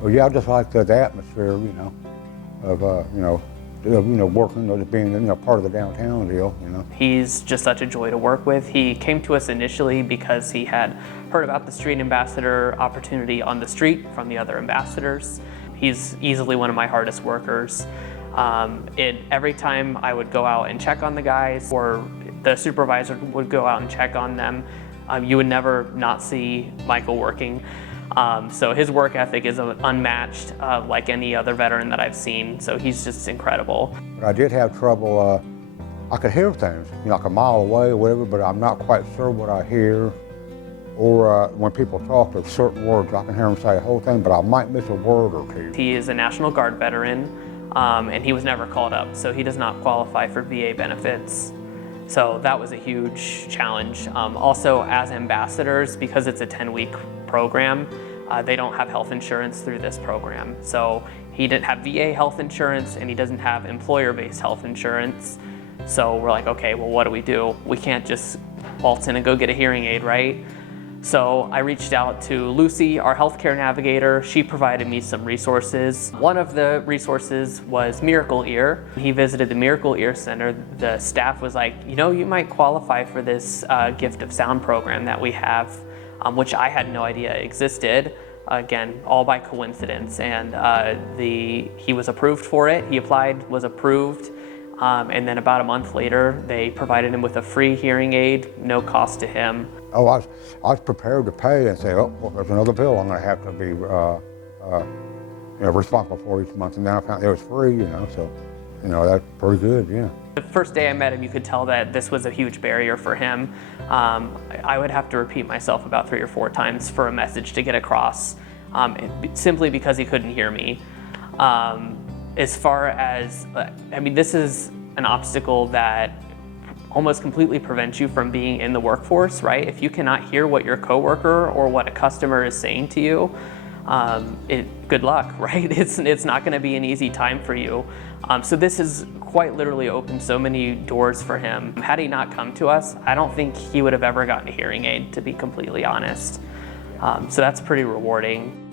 Well, yeah, I just like the atmosphere, of working, just being, part of the downtown deal. He's just such a joy to work with. He came to us initially because he had heard about the street ambassador opportunity on the street from the other ambassadors. He's easily one of my hardest workers. Every time I would go out and check on the guys, or the supervisor would go out and check on them, you would never not see Michael working. So his work ethic is unmatched, like any other veteran that I've seen. So he's just incredible. But I did have trouble, I could hear things, like a mile away or whatever, but I'm not quite sure what I hear. Or when people talk, there's certain words, I can hear them say the whole thing, but I might miss a word or two. He is a National Guard veteran, and he was never called up, so he does not qualify for VA benefits. So that was a huge challenge. Also, as ambassadors, because it's a 10-week program, they don't have health insurance through this program. So he didn't have VA health insurance, and he doesn't have employer-based health insurance. So we're like, okay, well, what do? We can't just waltz in and go get a hearing aid, right? So I reached out to Lucy, our healthcare navigator. She provided me some resources. One of the resources was Miracle Ear. He visited the Miracle Ear Center. The staff was like, you might qualify for this gift of sound program that we have, which I had no idea existed. Again, all by coincidence. And he was approved for it. He applied, was approved. And then about a month later, they provided him with a free hearing aid, no cost to him. Oh, I was prepared to pay and say, oh, well, there's another bill I'm going to have to be responsible for each month. And then I found it was free, so, that's pretty good, yeah. The first day I met him, you could tell that this was a huge barrier for him. I would have to repeat myself about 3 or 4 times for a message to get across, simply because he couldn't hear me. As far as, this is an obstacle that almost completely prevents you from being in the workforce, right? If you cannot hear what your coworker or what a customer is saying to you, good luck, right? It's not gonna be an easy time for you. So this has quite literally opened so many doors for him. Had he not come to us, I don't think he would have ever gotten a hearing aid, to be completely honest. So that's pretty rewarding.